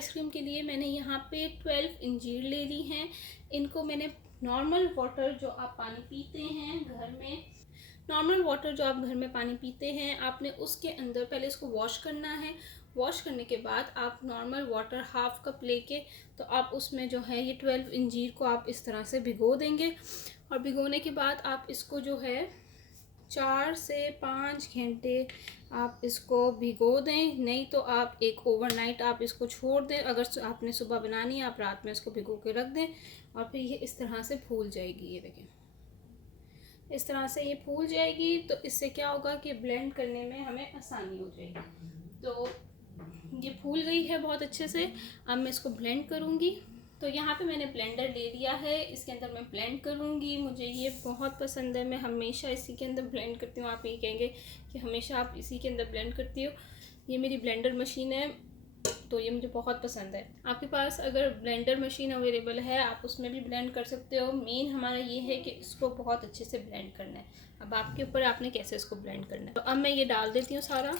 Ice cream के लिए मैंने यहाँ पे 12 अंजीर ले ली हैं। इनको मैंने नॉर्मल वाटर जो आप पानी पीते हैं घर में, नॉर्मल वाटर जो आप घर में पानी पीते हैं, आपने उसके अंदर पहले इसको वॉश करना है। वॉश करने के बाद आप नॉर्मल वाटर हाफ कप लेके तो आप उसमें जो है ये 12 अंजीर को आप इस तरह से भिगो देंगे। और भिगोने के बाद आप इसको जो है 4 से 5 घंटे आप इसको भिगो दें, नहीं तो आप एक ओवरनाइट आप इसको छोड़ दें। अगर आपने सुबह बनानी है आप रात में इसको भिगो के रख दें और फिर ये इस तरह से फूल जाएगी। ये देखें इस तरह से ये फूल जाएगी तो इससे क्या होगा कि ब्लेंड करने में हमें आसानी हो जाएगी। तो ये फूल गई है बहुत अच्छे से। अब मैं इसको ब्लेंड करूँगी। तो यहाँ पे मैंने ब्लेंडर ले लिया है, इसके अंदर मैं ब्लेंड करूँगी। मुझे ये बहुत पसंद है, मैं हमेशा इसी के अंदर ब्लेंड करती हूँ। आप ये कहेंगे कि हमेशा आप इसी के अंदर ब्लेंड करती हो। ये मेरी ब्लेंडर मशीन है तो ये मुझे बहुत पसंद है। आपके पास अगर ब्लेंडर मशीन अवेलेबल है आप उसमें भी ब्लेंड कर सकते हो। मेन हमारा ये है कि इसको बहुत अच्छे से ब्लेंड करना है। अब आपके ऊपर आपने कैसे इसको ब्लेंड करना है। तो अब मैं ये डाल देती हूँ सारा।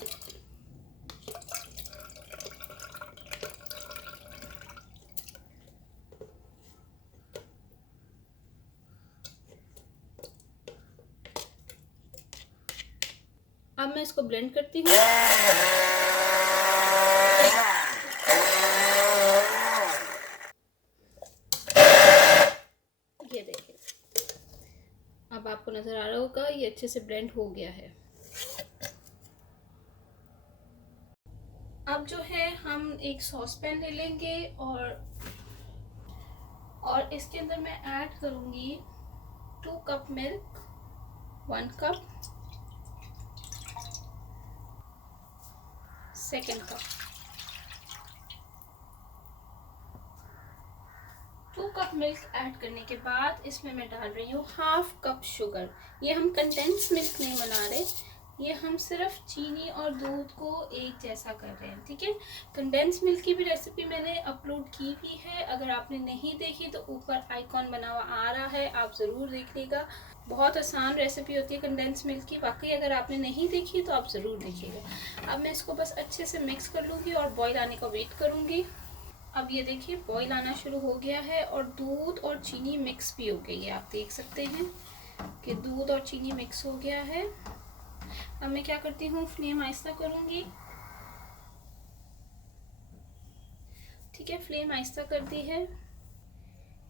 अब मैं इसको ब्लेंड करती हूँ। ये देखिए अब आपको नज़र आ रहा होगा ये अच्छे से ब्लेंड हो गया है। अब जो है हम एक सॉस पैन ले लेंगे और इसके अंदर मैं ऐड करूँगी 2 cup milk, 1 cup, second cup, 2 cup milk add करने के बाद इसमें मैं डाल रही हूँ हाफ कप शुगर। ये हम कंडेंस मिल्क नहीं बना रहे, ये हम सिर्फ चीनी और दूध को एक जैसा कर रहे हैं, ठीक है। कंडेंस मिल्क की भी रेसिपी मैंने अपलोड की भी है, अगर आपने नहीं देखी तो ऊपर आइकॉन बना हुआ आ रहा है, आप ज़रूर देखिएगा। बहुत आसान रेसिपी होती है कंडेंस मिल्क की, बाकी अगर आपने नहीं देखी तो आप ज़रूर देखिएगा। अब मैं इसको बस अच्छे से मिक्स कर लूँगी और बॉईल आने का वेट करूँगी। अब ये देखिए बॉईल आना शुरू हो गया है और दूध और चीनी मिक्स भी हो गई है। आप देख सकते हैं कि दूध और चीनी मिक्स हो गया है। अब मैं क्या करती हूँ, फ्लेम आहिस्ता करूँगी, ठीक है। फ्लेम आहिस्ता कर दी है।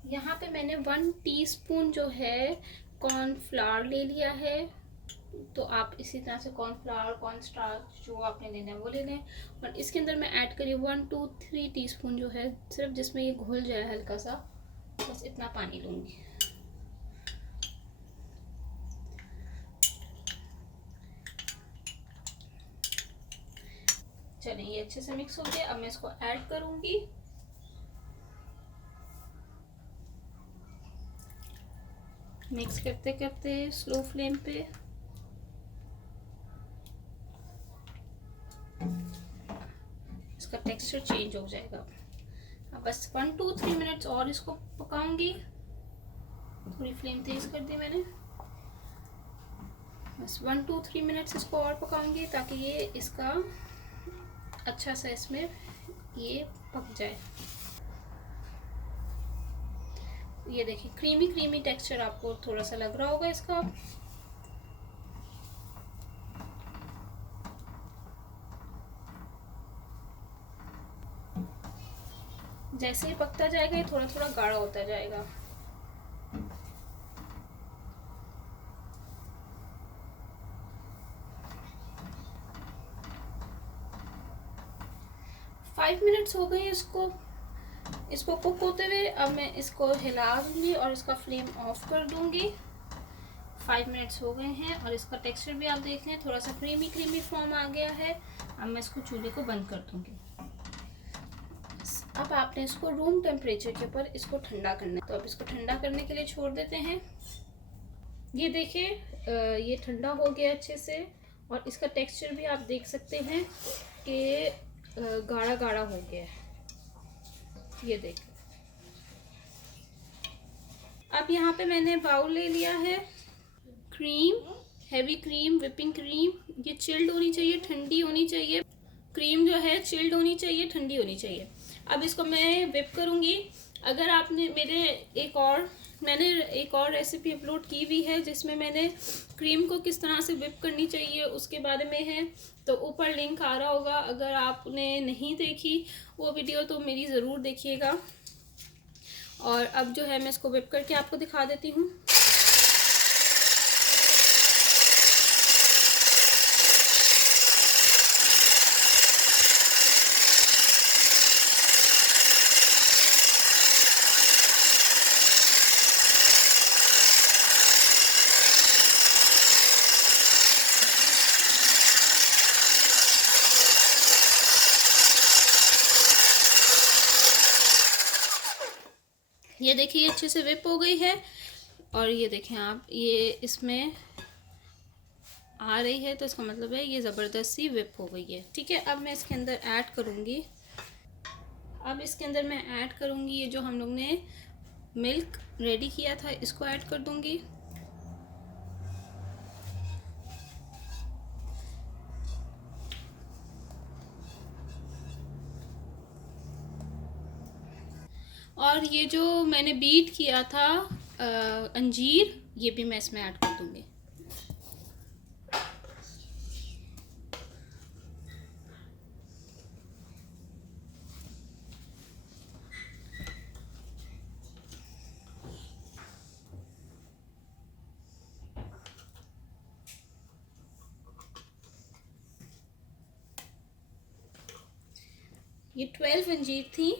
यहाँ पे मैंने 1 टीस्पून जो है कॉर्नफ्लावर ले लिया है। तो आप इसी तरह से कॉर्नफ्लावर, कॉर्नस्टार्च जो आपने लेना है वो ले लें। और इसके अंदर मैं ऐड करी 1 2 3 टीस्पून जो है, सिर्फ जिसमें ये घुल जाए हल्का सा, बस इतना पानी लूँगी। चलिए ये अच्छे से मिक्स हो गया। अब मैं इसको ऐड करूँगी। मिक्स करते करते स्लो फ्लेम पे इसका टेक्सचर चेंज हो जाएगा। अब बस 1 2 3 मिनट्स और इसको पकाऊंगी। थोड़ी फ्लेम तेज कर दी मैंने। बस 1 2 3 मिनट्स इसको और पकाऊंगी ताकि ये इसका अच्छा सा इसमें ये पक जाए। ये देखिए क्रीमी क्रीमी टेक्सचर आपको थोड़ा सा लग रहा होगा इसका। जैसे ही पकता जाएगा ये थोड़ा थोड़ा गाढ़ा होता जाएगा। फाइव मिनट्स हो गए इसको कुक होते हुए। अब मैं इसको हिला दूंगी और इसका फ्लेम ऑफ कर दूंगी। 5 मिनट्स हो गए हैं और इसका टेक्सचर भी आप देख लें, थोड़ा सा क्रीमी क्रीमी फॉर्म आ गया है। अब मैं इसको चूल्हे को बंद कर दूंगी। अब आपने इसको रूम टेम्परेचर के ऊपर इसको ठंडा करना है। तो अब इसको ठंडा करने के लिए छोड़ देते हैं। ये देखिए ये ठंडा हो गया अच्छे से और इसका टेक्सचर भी आप देख सकते हैं कि गाढ़ा गाढ़ा हो गया है। ये देखिए अब यहाँ पे मैंने बाउल ले लिया है। Cream, heavy cream, whipping cream, ये चिल्ड होनी चाहिए, ठंडी होनी चाहिए। क्रीम जो है चिल्ड होनी चाहिए, ठंडी होनी चाहिए। अब इसको मैं whip करूँगी। अगर आपने मैंने एक और रेसिपी अपलोड की हुई है जिसमें मैंने क्रीम को किस तरह से whip करनी चाहिए उसके बारे में है, तो ऊपर लिंक आ रहा होगा। अगर आपने नहीं देखी वो वीडियो तो मेरी ज़रूर देखिएगा। और अब जो है मैं इसको whip करके आपको दिखा देती हूँ। ये देखिए अच्छे से whip हो गई है। और ये देखें आप, ये इसमें आ रही है तो इसका मतलब है ये ज़बरदस्त सी whip हो गई है। ठीक है, अब मैं इसके अंदर ऐड करूँगी। अब इसके अंदर मैं ऐड करूँगी ये जो हम लोग ने मिल्क रेडी किया था, इसको ऐड कर दूँगी। और ये जो मैंने बीट किया था अंजीर, ये भी मैं इसमें ऐड कर दूँगी। ये 12 अंजीर थी,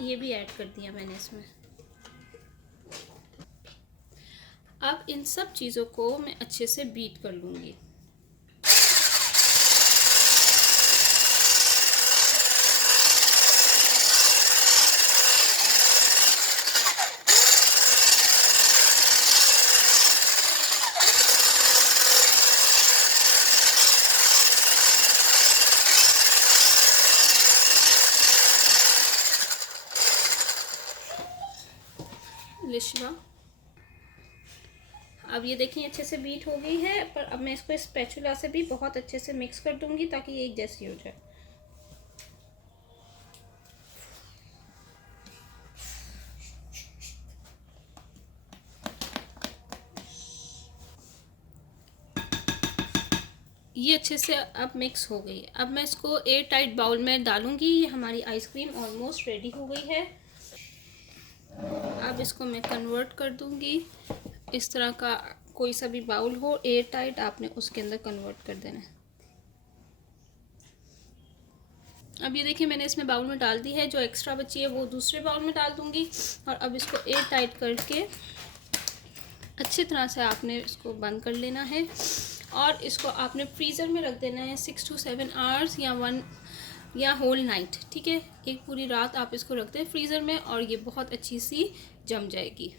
ये भी ऐड कर दिया मैंने इसमें। अब इन सब चीज़ों को मैं अच्छे से बीट कर लूँगी। लिशवा, अब ये देखिए अच्छे से बीट हो गई है, पर अब मैं इसको स्पैचुला से भी बहुत अच्छे से मिक्स कर दूंगी ताकि ये एक जैसी हो जाए। ये अच्छे से अब मिक्स हो गई है। अब मैं इसको एयर टाइट बाउल में डालूंगी। ये हमारी आइसक्रीम ऑलमोस्ट रेडी हो गई है। अब इसको मैं कन्वर्ट कर दूंगी। इस तरह का कोई सा भी बाउल हो एयर टाइट, आपने उसके अंदर कन्वर्ट कर देना है। अब ये देखिए मैंने इसमें बाउल में डाल दी है, जो एक्स्ट्रा बची है वो दूसरे बाउल में डाल दूंगी। और अब इसको एयर टाइट करके अच्छी तरह से आपने इसको बंद कर लेना है। और इसको आपने फ्रीज़र में रख देना है 6 to 7 आवर्स या होल नाइट। ठीक है, एक पूरी रात आप इसको रख दें फ्रीज़र में और ये बहुत अच्छी सी जम जाएगी।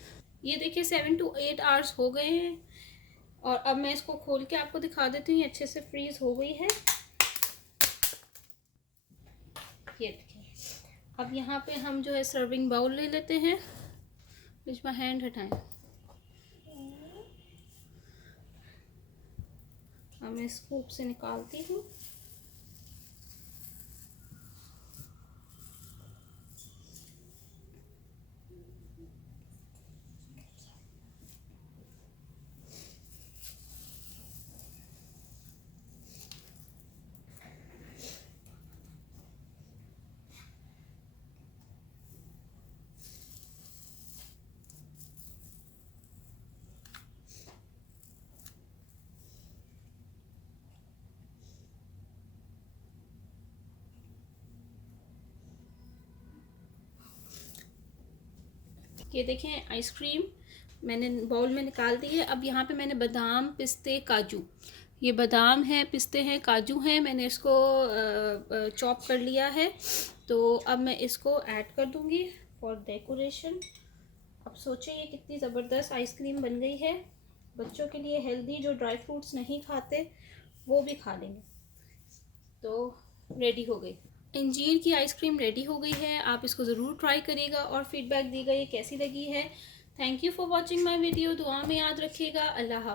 ये देखिए 7 to 8 आवर्स हो गए हैं। और अब मैं इसको खोल के आपको दिखा देती हूँ, ये अच्छे से फ्रीज़ हो गई है। ये देखिए, अब यहाँ पे हम जो है सर्विंग बाउल ले लेते हैं। इसमें हैंड हटाएं। अब मैं स्कूप से निकालती हूँ। ये देखें आइसक्रीम मैंने बाउल में निकाल दी है। अब यहाँ पे मैंने बादाम, पिस्ते, काजू, ये बादाम है, पिस्ते हैं, काजू हैं, मैंने इसको चॉप कर लिया है। तो अब मैं इसको ऐड कर दूँगी फॉर डेकोरेशन। अब सोचिए ये कितनी ज़बरदस्त आइसक्रीम बन गई है। बच्चों के लिए हेल्दी, जो ड्राई फ्रूट्स नहीं खाते वो भी खा लेंगे। तो रेडी हो गई, अंजीर की आइसक्रीम रेडी हो गई है। आप इसको ज़रूर ट्राई करिएगा और फीडबैक दीजिएगा ये कैसी लगी है। Thank you for watching my video. दुआ में याद रखिएगा। अल्लाह हाफ़िज़।